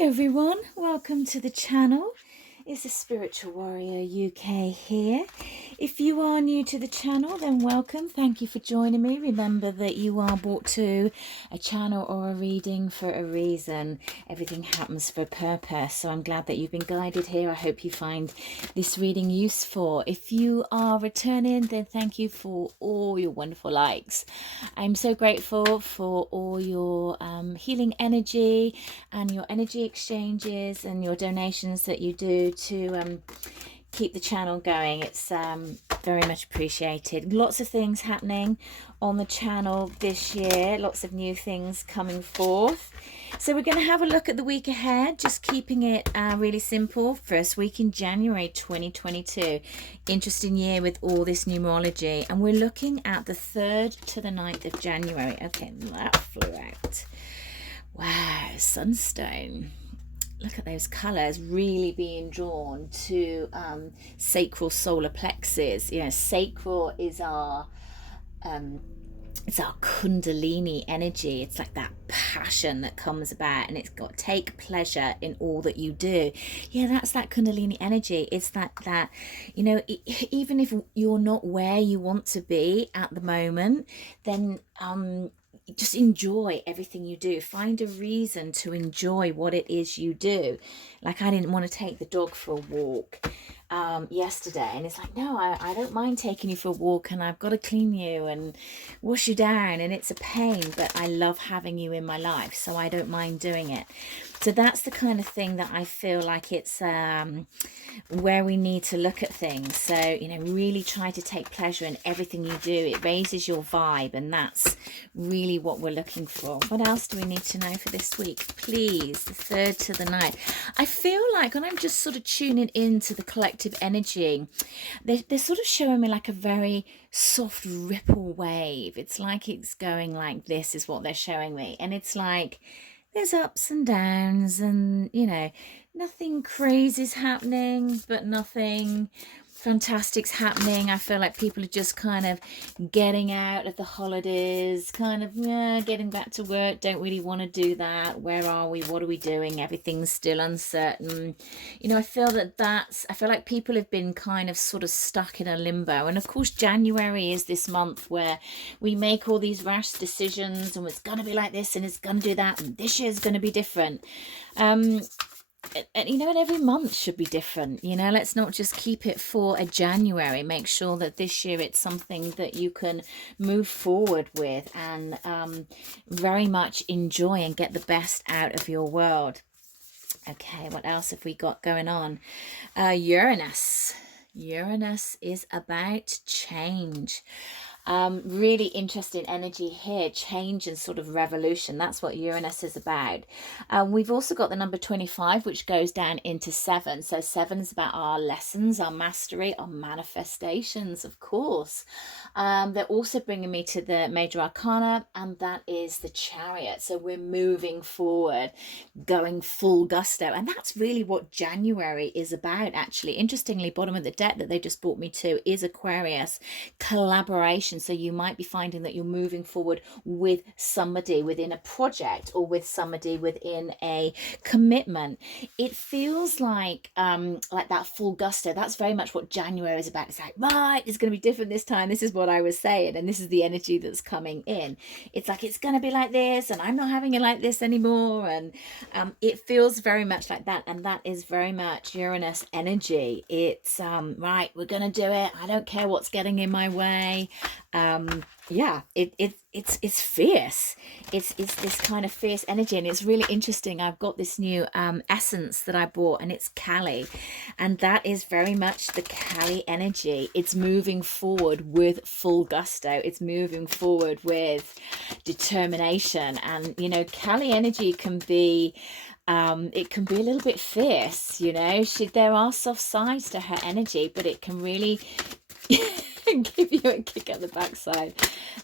Everyone, welcome to the channel. It's the Spiritual Warrior UK here. If you are new to the channel, then welcome. Thank you for joining me. Remember that you are brought to a channel or a reading for a reason. Everything happens for a purpose. So I'm glad that you've been guided here. I hope you find this reading useful. If you are returning, then thank you for all your wonderful likes. I'm so grateful for all your healing energy and your energy exchanges and your donations that you do to keep the channel going. It's very much appreciated. Lots of things happening on the channel this year, lots of new things coming forth. So we're going to have a look at the week ahead, just keeping it really simple. First week in January 2022. Interesting year with all this numerology, and we're looking at the 3rd to the 9th of January. Okay, that flew out. Wow, sunstone. Look at those colours really being drawn to sacral solar plexus. You know, sacral is our it's our kundalini energy. It's like that passion that comes about, and it's got take pleasure in all that you do. Yeah, that's that kundalini energy. It's that you know, even if you're not where you want to be at the moment, then just enjoy everything you do. Find a reason to enjoy what it is you do. Like, I didn't want to take the dog for a walk yesterday, and it's like, no, I don't mind taking you for a walk, and I've got to clean you and wash you down, and it's a pain, but I love having you in my life, so I don't mind doing it. So that's the kind of thing that I feel like it's where we need to look at things. So, you know, really try to take pleasure in everything you do. It raises your vibe, and that's really what we're looking for. What else do we need to know for this week? Please, the 3rd to the 9th. I feel like when I'm just sort of tuning into the collective energy, they're sort of showing me like a very soft ripple wave. It's like it's going like this is what they're showing me. And it's like there's ups and downs, and, you know, nothing crazy is happening, but nothing fantastic's happening. I feel like people are just kind of getting out of the holidays, kind of getting back to work. Don't really want to do that. Where are we? What are we doing? Everything's still uncertain. You know, I feel like people have been kind of sort of stuck in a limbo. And of course, January is this month where we make all these rash decisions, and it's going to be like this, and it's going to do that, and this year's going to be different. And you know, and every month should be different. You know, let's not just keep it for a January. Make sure that this year it's something that you can move forward with and very much enjoy and get the best out of your world. Okay, what else have we got going on? Uranus is about change. Really interesting energy here, change and sort of revolution. That's what Uranus is about. We've also got the number 25, which goes down into 7. So 7 is about our lessons, our mastery, our manifestations, of course. They're also bringing me to the major arcana, and that is the Chariot. So we're moving forward, going full gusto. And that's really what January is about, actually. Interestingly, bottom of the deck that they just brought me to is Aquarius, collaboration. So you might be finding that you're moving forward with somebody within a project, or with somebody within a commitment. It feels like that full gusto. That's very much what January is about. It's like, right, it's going to be different this time. This is what I was saying, and this is the energy that's coming in. It's like, it's going to be like this, and I'm not having it like this anymore. And it feels very much like that, and that is very much Uranus energy. It's right, we're going to do it. I don't care what's getting in my way. Yeah, it's fierce. It's this kind of fierce energy, and it's really interesting. I've got this new essence that I bought, and it's Kali, and that is very much the Kali energy. It's moving forward with full gusto. It's moving forward with determination. And, you know, Kali energy can be it can be a little bit fierce. You know, there are soft sides to her energy, but it can really give you a kick at the backside.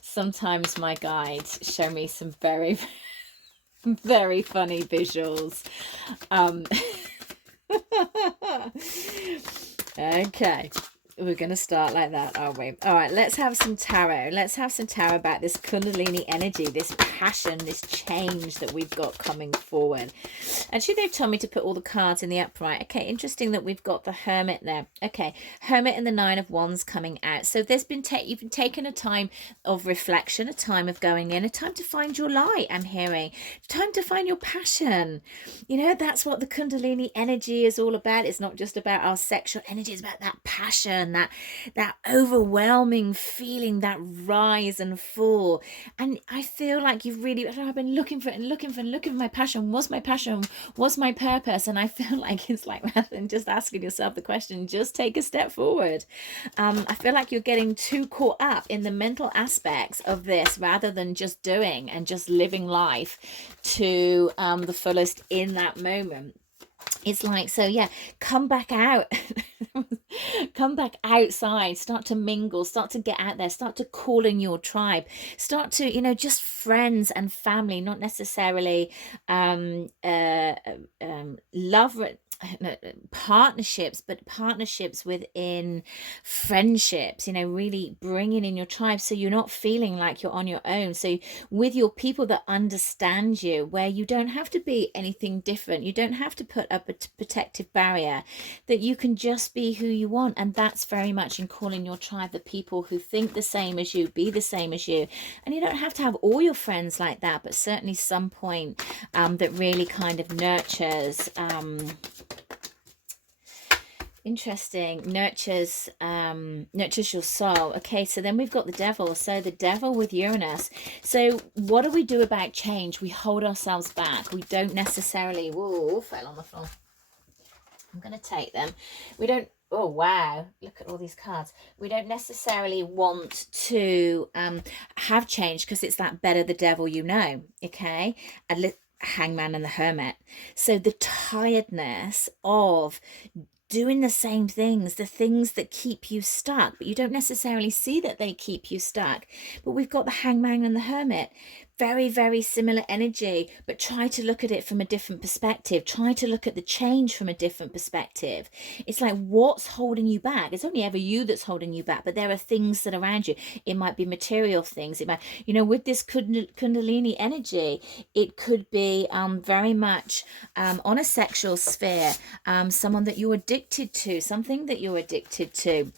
Sometimes my guides show me some very, very funny visuals. Okay, we're going to start like that, aren't we? All right, let's have some tarot. Let's have some tarot about this Kundalini energy, this passion, this change that we've got coming forward. Actually, they've told me to put all the cards in the upright. Okay, interesting that we've got the Hermit there. Okay, Hermit and the Nine of Wands coming out. So there's been you've been taking a time of reflection, a time of going in, a time to find your light, I'm hearing. Time to find your passion. You know, that's what the Kundalini energy is all about. It's not just about our sexual energy. It's about that passion, that overwhelming feeling, that rise and fall. And I feel like you've really, I've been looking for it and looking for my passion. What's my passion? What's my purpose? And I feel like it's like, rather than just asking yourself the question, just take a step forward. I feel like you're getting too caught up in the mental aspects of this rather than just doing and just living life to the fullest in that moment. It's like, so yeah, come back out. Come back outside, start to mingle, start to get out there, start to call in your tribe, start to, you know, just friends and family, not necessarily love, partnerships, but partnerships within friendships, you know, really bringing in your tribe so you're not feeling like you're on your own. So with your people that understand you, where you don't have to be anything different, you don't have to put up a protective barrier, that you can just be who you want. And that's very much in calling your tribe, the people who think the same as you, be the same as you. And you don't have to have all your friends like that, but certainly some point that really kind of nurtures interesting, nurtures your soul. Okay, so then we've got the Devil. So the Devil with Uranus. So what do we do about change? We hold ourselves back. We don't necessarily, whoa, fell on the floor. I'm going to take them. We don't, oh wow, look at all these cards. We don't necessarily want to have change because it's that better the devil you know. Okay, Hangman and the Hermit. So the tiredness of doing the same things, the things that keep you stuck, but you don't necessarily see that they keep you stuck. But we've got the Hangman and the Hermit. Very, very similar energy, but try to look at it from a different perspective. Try to look at the change from a different perspective. It's like, what's holding you back? It's only ever you that's holding you back, but there are things that are around you. It might be material things. It might, you know, with this Kundalini energy, it could be very much on a sexual sphere, someone that you're addicted to, something that you're addicted to.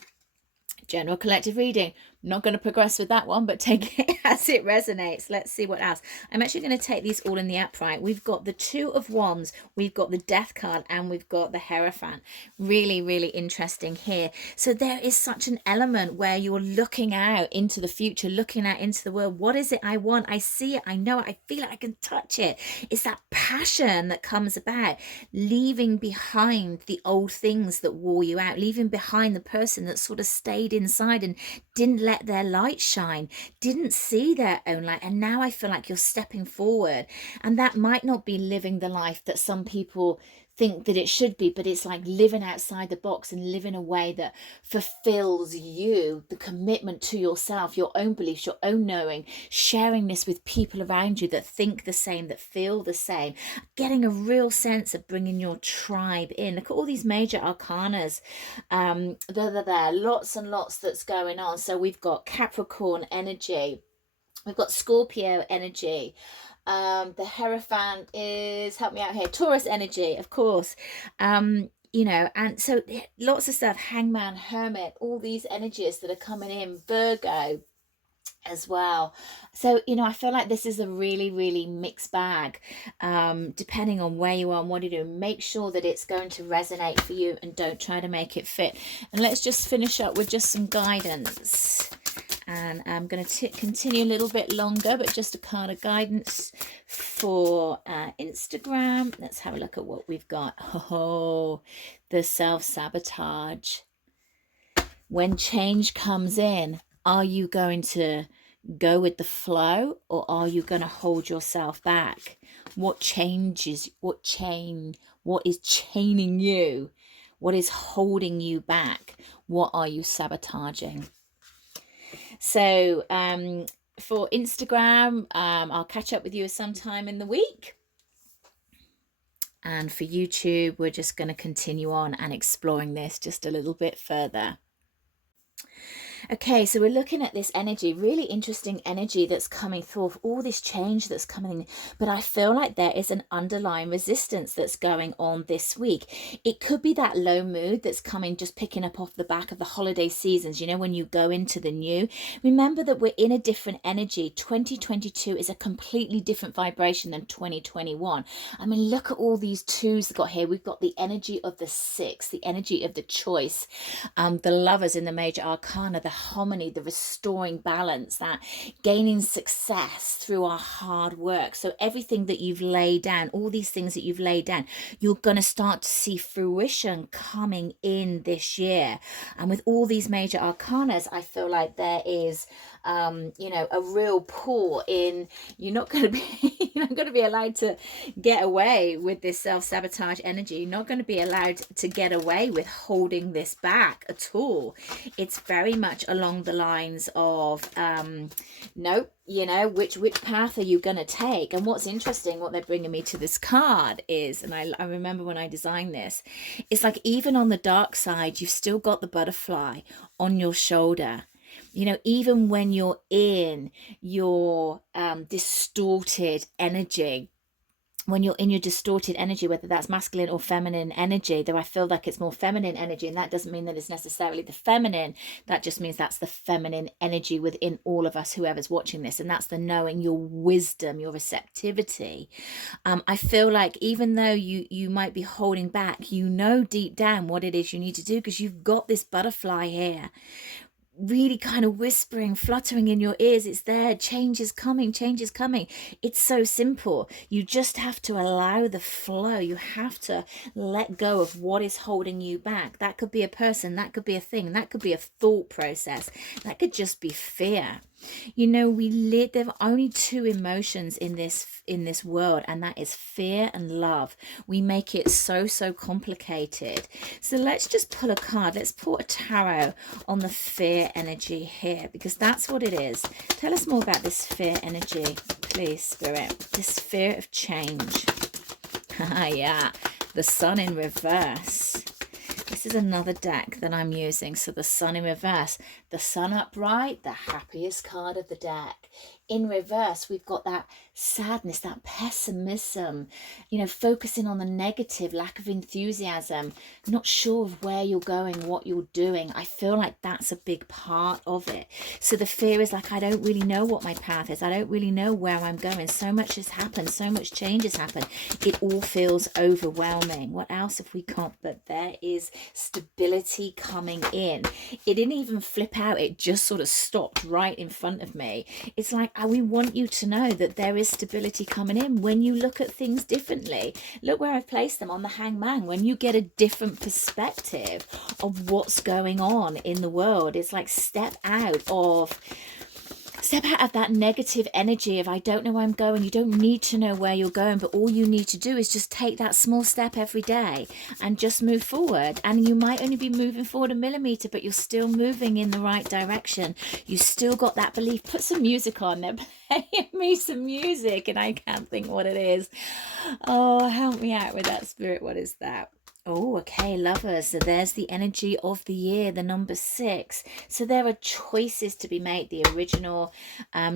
General collective reading. Not going to progress with that one, but take it as it resonates. Let's see what else. I'm actually going to take these all in the upright. We've got the Two of Wands, we've got the Death card, and we've got the Hierophant. Really, really interesting here. So there is such an element where you're looking out into the future, looking out into the world. What is it I want? I see it, I know it, I feel it, I can touch it. It's that passion that comes about, leaving behind the old things that wore you out, leaving behind the person that sort of stayed inside and didn't let their light shine, didn't see their own light. And now I feel like you're stepping forward, and that might not be living the life that some people think that it should be, but it's like living outside the box and living a way that fulfills you, the commitment to yourself, your own beliefs, your own knowing, sharing this with people around you that think the same, that feel the same, getting a real sense of bringing your tribe in. Look at all these major arcanas. There, lots and lots that's going on. So we've got Capricorn energy, we've got Scorpio energy, the Hierophant is, help me out here, Taurus energy, of course. You know, and so lots of stuff, Hangman, Hermit, all these energies that are coming in, Virgo as well. So, you know, I feel like this is a really, really mixed bag, depending on where you are and what you do. Make sure that it's going to resonate for you, and don't try to make it fit. And let's just finish up with just some guidance. And I'm going to continue a little bit longer, but just a card of guidance for Instagram. Let's have a look at what we've got. Oh, the self-sabotage. When change comes in, are you going to go with the flow, or are you going to hold yourself back? What changes, what is chaining you? What is holding you back? What are you sabotaging? So for Instagram, I'll catch up with you sometime in the week. And for YouTube, we're just going to continue on and exploring this just a little bit further. Okay, so we're looking at this energy, really interesting energy that's coming through, all this change that's coming, but I feel like there is an underlying resistance that's going on this week. It could be that low mood that's coming, just picking up off the back of the holiday seasons, you know, when you go into the new. Remember that we're in a different energy. 2022 is a completely different vibration than 2021. I mean, look at all these twos that got here. We've got the energy of the six, the energy of the choice, the lovers in the major arcana, the harmony, the restoring balance, that gaining success through our hard work. So everything that you've laid down, all these things that you've laid down, you're going to start to see fruition coming in this year. And with all these major arcanas, I feel like there is you know, a real pull in. You're not going to be you're not going to be allowed to get away with this self-sabotage energy. You're not going to be allowed to get away with holding this back at all. It's very much along the lines of nope, you know, which path are you going to take? And what's interesting, what they're bringing me to this card is, and I remember when I designed this, it's like even on the dark side, you've still got the butterfly on your shoulder. You know, even when you're in your distorted energy, when you're in your distorted energy, whether that's masculine or feminine energy, though I feel like it's more feminine energy, and that doesn't mean that it's necessarily the feminine. That just means that's the feminine energy within all of us, whoever's watching this, and that's the knowing, your wisdom, your receptivity. I feel like even though you might be holding back, you know deep down what it is you need to do, because you've got this butterfly here really kind of whispering, fluttering in your ears. It's there. Change is coming. Change is coming. It's so simple. You just have to allow the flow. You have to let go of what is holding you back. That could be a person. That could be a thing. That could be a thought process. That could just be fear. You know, there are only two emotions in this world, and that is fear and love. We make it so complicated. So let's just pull a card. Let's pull a tarot on the fear energy here, because that's what it is. Tell us more about this fear energy, please, Spirit. This fear of change. Yeah, the sun in reverse. This is another deck that I'm using. So the sun in reverse, the sun upright, the happiest card of the deck. In reverse, we've got that sadness, that pessimism, you know, focusing on the negative, lack of enthusiasm, not sure of where you're going, what you're doing. I feel like that's a big part of it. So the fear is like, I don't really know what my path is. I don't really know where I'm going. So much has happened. So much change has happened. It all feels overwhelming. What else have we got? But there is stability coming in. It didn't even flip out. It just sort of stopped right in front of me. It's like, we want you to know that there is stability coming in when you look at things differently. Look where I've placed them on the hangman. When you get a different perspective of what's going on in the world, it's like step out of that negative energy of I don't know where I'm going. You don't need to know where you're going, but all you need to do is just take that small step every day and just move forward. And you might only be moving forward a millimeter, but you're still moving in the right direction. You still got that belief. Put some music on. They're playing me some music and I can't think what it is. Oh, help me out with that, Spirit. What is that? Oh, okay, lovers. So there's the energy of the year, the number 6. So there are choices to be made. The original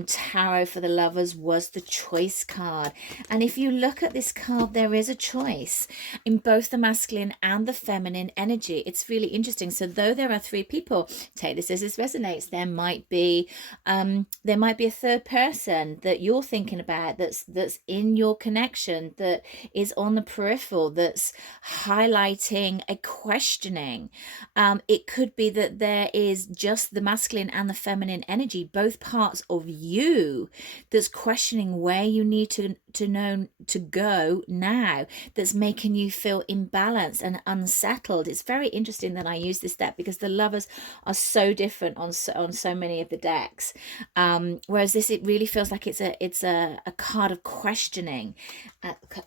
tarot for the lovers was the choice card. And if you look at this card, there is a choice in both the masculine and the feminine energy. It's really interesting. So though there are 3 people, take this as this resonates, there might be a third person that you're thinking about that's in your connection, that is on the peripheral, that's highlighting a questioning. It could be that there is just the masculine and the feminine energy, both parts of you, that's questioning where you need to know to go now, that's making you feel imbalanced and unsettled. It's very interesting that I use this deck because the lovers are so different on so many of the decks, whereas this, it really feels like it's a card of questioning,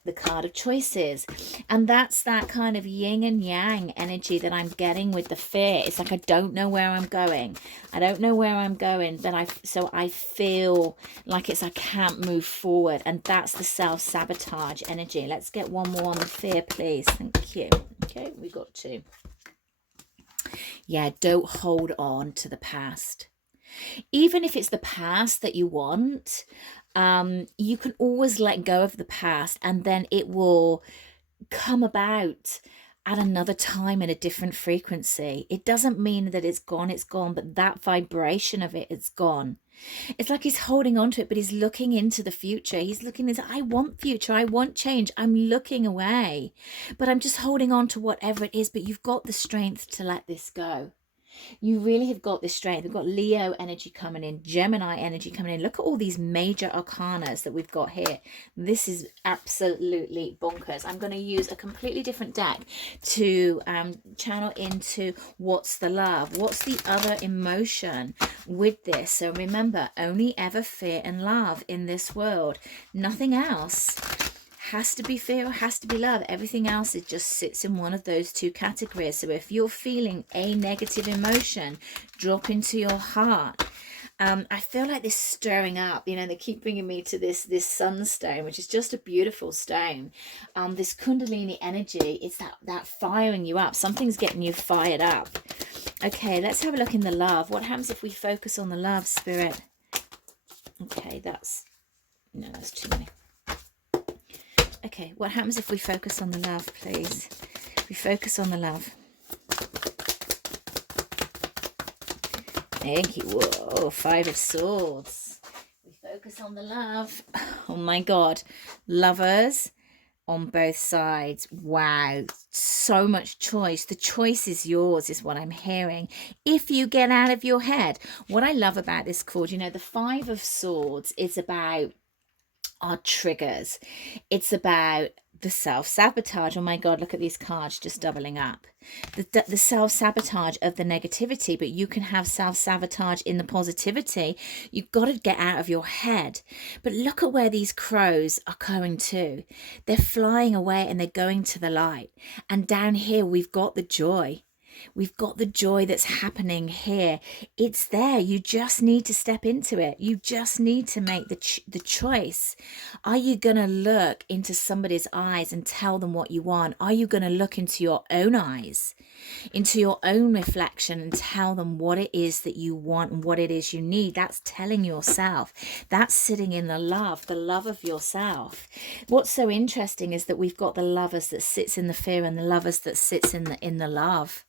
the card of choices. And that's that kind of yin and yang energy that I'm getting with the fear. It's like, I don't know where I'm going. I don't know where I'm going, but I feel like I can't move forward. And that's the self-sabotage energy. Let's get one more on the fear, please. Thank you. Okay, we got 2. Yeah, don't hold on to the past. Even if it's the past that you want, you can always let go of the past, and then it will come about at another time in a different frequency. It doesn't mean that it's gone, but that vibration of it is gone. It's like he's holding on to it, but he's looking into the future. He's looking into, I want future, I want change. I'm looking away, but I'm just holding on to whatever it is. But you've got the strength to let this go. You really have got this strength. We've got Leo energy coming in, Gemini energy coming in. Look at all these major arcanas that we've got here. This is absolutely bonkers. I'm going to use a completely different deck to channel into what's the love, what's the other emotion with this. So remember, only ever fear and love in this world, nothing else. Has to be fear or has to be love. Everything else, it just sits in one of those two categories. So if you're feeling a negative emotion drop into your heart, I feel like this stirring up, you know, they keep bringing me to this sunstone, which is just a beautiful stone. This kundalini energy, it's that firing you up. Something's getting you fired up. Okay, let's have a look in the love. What happens if we focus on the love, Spirit? Okay, that's too many. Okay, what happens if we focus on the love, please? We focus on the love. Thank you. Whoa, 5 of Swords. We focus on the love. Oh my God. Lovers on both sides. Wow. So much choice. The choice is yours, is what I'm hearing. If you get out of your head. What I love about this card, you know, the 5 of Swords is about our triggers. It's about the self-sabotage. Oh my God, look at these cards just doubling up. The self-sabotage of the negativity, but you can have self-sabotage in the positivity. You've got to get out of your head. But look at where these crows are going to. They're flying away and they're going to the light. And down here, we've got the joy. We've got the joy that's happening here. It's there. You just need to step into it. You just need to make the choice. Are you going to look into somebody's eyes and tell them what you want? Are you going to look into your own eyes, into your own reflection, and tell them what it is that you want and what it is you need? That's telling yourself. That's sitting in the love of yourself. What's so interesting is that we've got the lovers that sits in the fear and the lovers that sits in the love.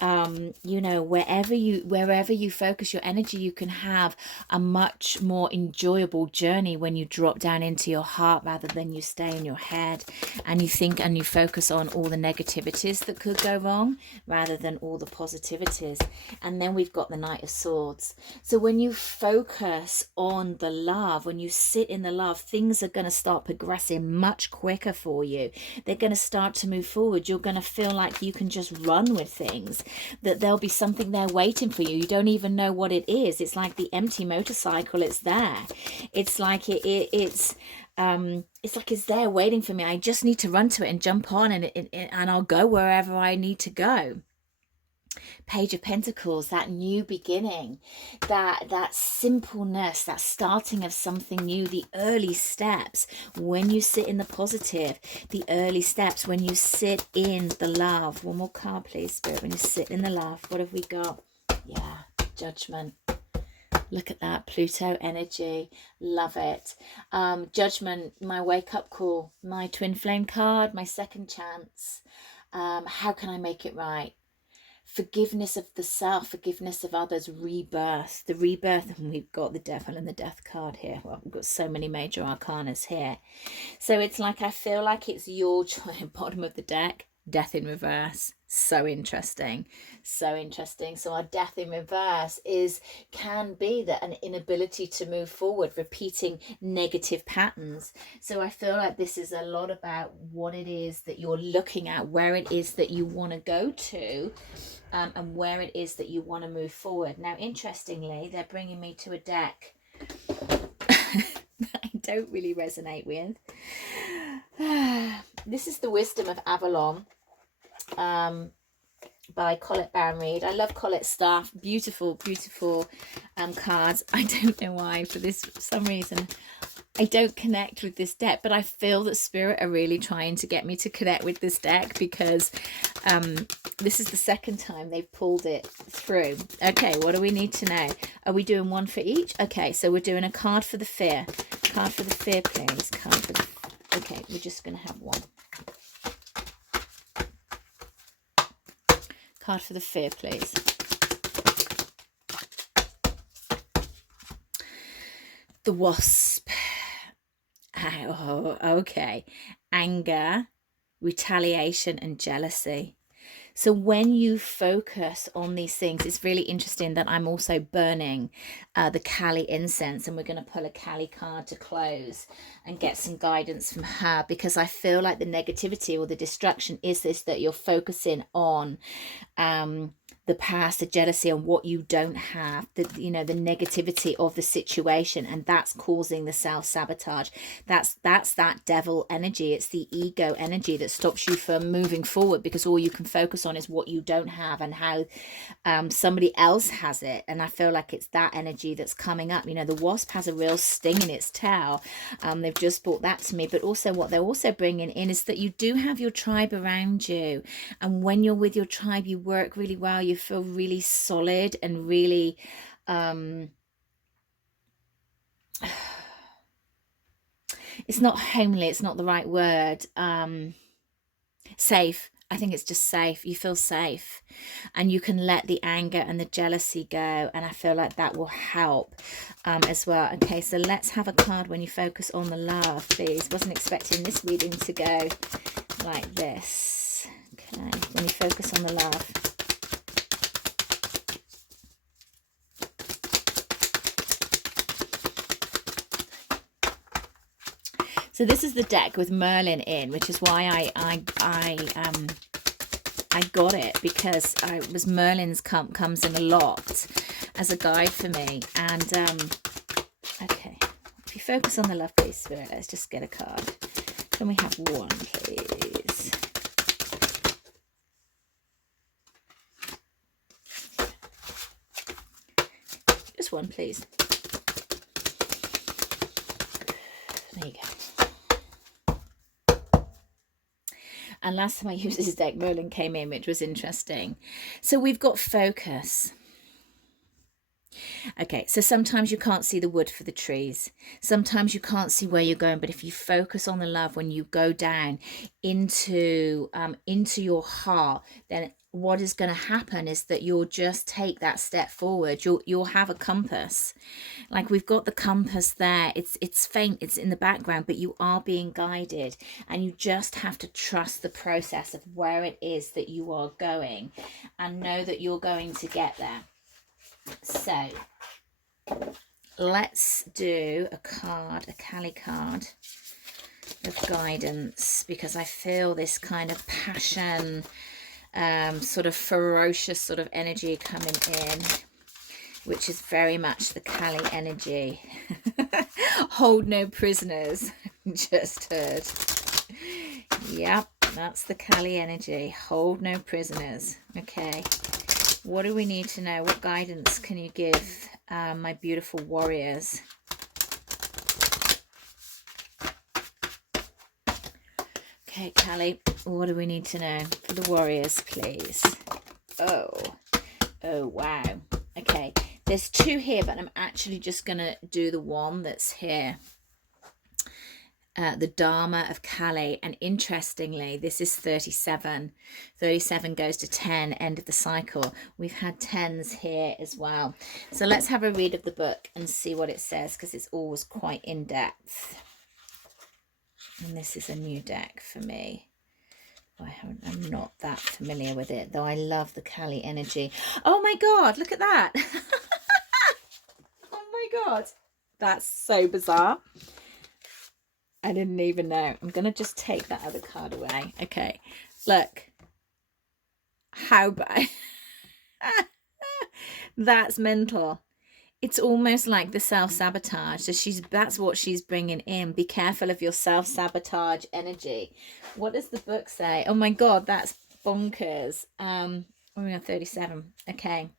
You know, wherever you focus your energy, you can have a much more enjoyable journey when you drop down into your heart rather than you stay in your head and you think and you focus on all the negativities that could go wrong rather than all the positivities. And then we've got the Knight of Swords. So when you focus on the love, when you sit in the love, things are going to start progressing much quicker for you. They're going to start to move forward. You're going to feel like you can just run with things, that there'll be something there waiting for you. You don't even know what it is. It's like the empty motorcycle. It's there. It's like it's like it's there waiting for me. I just need to run to it and jump on and I'll go wherever I need to go. Page of Pentacles, that new beginning, that simpleness, that starting of something new, the early steps when you sit in the positive, the early steps when you sit in the love. One more card, please, Spirit. When you sit in the love, what have we got? Yeah, Judgment. Look at that, Pluto energy. Love it. Judgment, my wake-up call, my twin flame card, my second chance. How can I make it right? Forgiveness of the self, forgiveness of others, rebirth. The rebirth, and we've got the Devil and the Death card here. Well, we've got so many major arcanas here. So it's like, I feel like it's your choice. Bottom of the deck, Death in reverse. So interesting. So interesting. So our death in reverse can be that an inability to move forward, repeating negative patterns. So I feel like this is a lot about what it is that you're looking at, where it is that you want to go to, and where it is that you want to move forward. Now, interestingly, they're bringing me to a deck that I don't really resonate with. This is the Wisdom of Avalon, by Colette Baron Reid. I love Colette's stuff. Beautiful, beautiful cards. I don't know why, for some reason I don't connect with this deck, but I feel that Spirit are really trying to get me to connect with this deck, because this is the second time they've pulled it through. Okay, what do we need to know? Are we doing one for each? Okay, so we're doing a card for the fear. Card for the fear, please. Card for the... Okay, we're just going to have one. Card for the fear, please. The Wasp. Oh, okay. Anger, retaliation, and jealousy. So when you focus on these things, it's really interesting that I'm also burning the Kali incense, and we're going to pull a Kali card to close and get some guidance from her, because I feel like the negativity or the destruction is this, that you're focusing on the past, the jealousy, and what you don't have, the the negativity of the situation, and that's causing the self-sabotage. That's that devil energy. It's the ego energy that stops you from moving forward, because all you can focus on is what you don't have and how somebody else has it. And I feel like it's that energy that's coming up. The wasp has a real sting in its tail. They've just brought that to me, but also what they're also bringing in is that you do have your tribe around you, and when you're with your tribe, you work really well. You feel really solid and really it's not homely, it's not the right word, safe. I think it's just safe. You feel safe, and you can let the anger and the jealousy go, and I feel like that will help as well. Okay, so let's have a card when you focus on the love, please. Wasn't expecting this reading to go like this. Okay, when you focus on the love. So this is the deck with Merlin in, which is why I got it, because Merlin's comes in a lot as a guide for me. And okay, if you focus on the love, please, Spirit, let's just get a card. Can we have one, please? Just one, please. There you go. And last time I used this deck, Merlin came in, which was interesting. So we've got focus. Okay, so sometimes you can't see the wood for the trees. Sometimes you can't see where you're going, but if you focus on the love, when you go down into your heart, then what is going to happen is that you'll just take that step forward. You'll have a compass. Like we've got the compass there. It's faint, it's in the background, but you are being guided, and you just have to trust the process of where it is that you are going, and know that you're going to get there. So let's do a card, a Kali card of guidance, because I feel this kind of passion, sort of ferocious sort of energy coming in, which is very much the Kali energy. Hold no prisoners. Just heard. Yep, that's the Kali energy. Hold no prisoners. Okay, what do we need to know? What guidance can you give my beautiful warriors? Okay, Kali, what do we need to know for the warriors, please? Oh, wow. Okay, there's two here, but I'm actually just going to do the one that's here. The Dharma of Kali, and interestingly, this is 37. 37 goes to 10, end of the cycle. We've had 10s here as well. So let's have a read of the book and see what it says, because it's always quite in-depth. And this is a new deck for me. I'm not that familiar with it, though I love the Kali energy. Oh my God, look at that. Oh my God. That's so bizarre. I didn't even know. I'm going to just take that other card away. Okay, look. How bad. That's mental. It's almost like the self-sabotage. So that's what she's bringing in. Be careful of your self-sabotage energy. What does the book say? Oh my God, that's bonkers. We're on 37. Okay.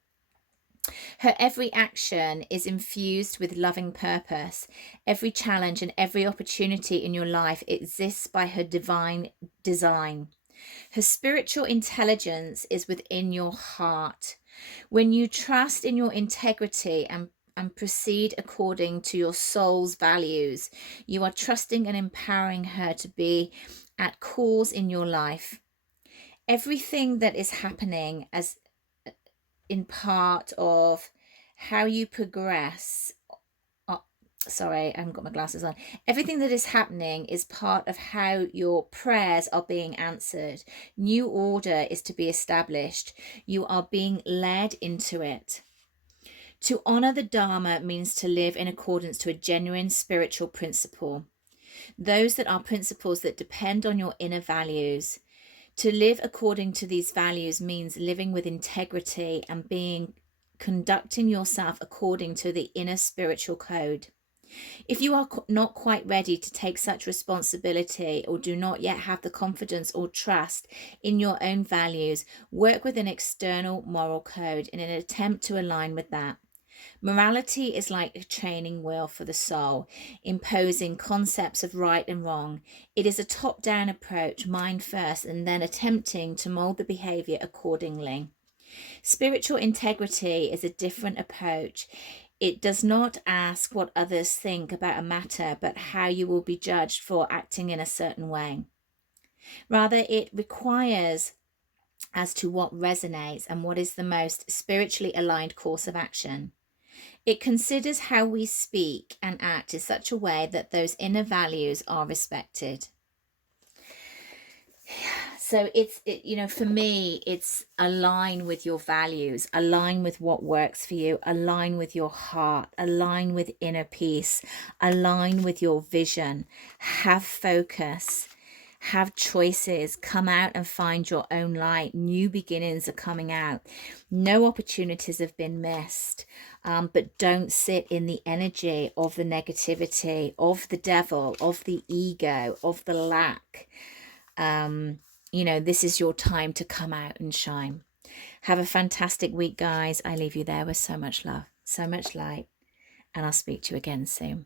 Her every action is infused with loving purpose. Every challenge and every opportunity in your life exists by her divine design. Her spiritual intelligence is within your heart. When you trust in your integrity and proceed according to your soul's values, you are trusting and empowering her to be at cause in your life. Everything that is happening as in part of how you progress. Sorry, I haven't got my glasses on. Everything that is happening is part of how your prayers are being answered. New order is to be established. You are being led into it. To honor the Dharma means to live in accordance to a genuine spiritual principle. Those that are principles that depend on your inner values. To live according to these values means living with integrity and conducting yourself according to the inner spiritual code. If you are not quite ready to take such responsibility or do not yet have the confidence or trust in your own values, work with an external moral code in an attempt to align with that. Morality is like a training wheel for the soul, imposing concepts of right and wrong. It is a top-down approach, mind first, and then attempting to mold the behavior accordingly. Spiritual integrity is a different approach. It does not ask what others think about a matter, but how you will be judged for acting in a certain way. Rather, it requires as to what resonates and what is the most spiritually aligned course of action. It considers how we speak and act in such a way that those inner values are respected. So for me, it's align with your values, align with what works for you, align with your heart, align with inner peace, align with your vision, have focus, have choices, come out and find your own light. New beginnings are coming out. No opportunities have been missed, but don't sit in the energy of the negativity, of the devil, of the ego, of the lack. This is your time to come out and shine. Have a fantastic week, guys. I leave you there with so much love, so much light, and I'll speak to you again soon.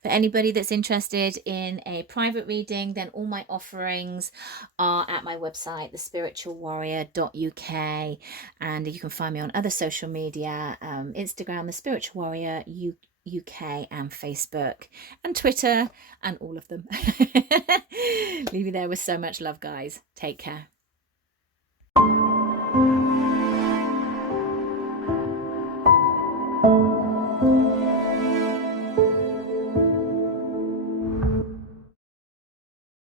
For anybody that's interested in a private reading, then all my offerings are at my website, thespiritualwarrior.uk, and you can find me on other social media, Instagram, The Spiritual Warrior UK, and Facebook and Twitter, and all of them. Leave you there with so much love, guys. Take care.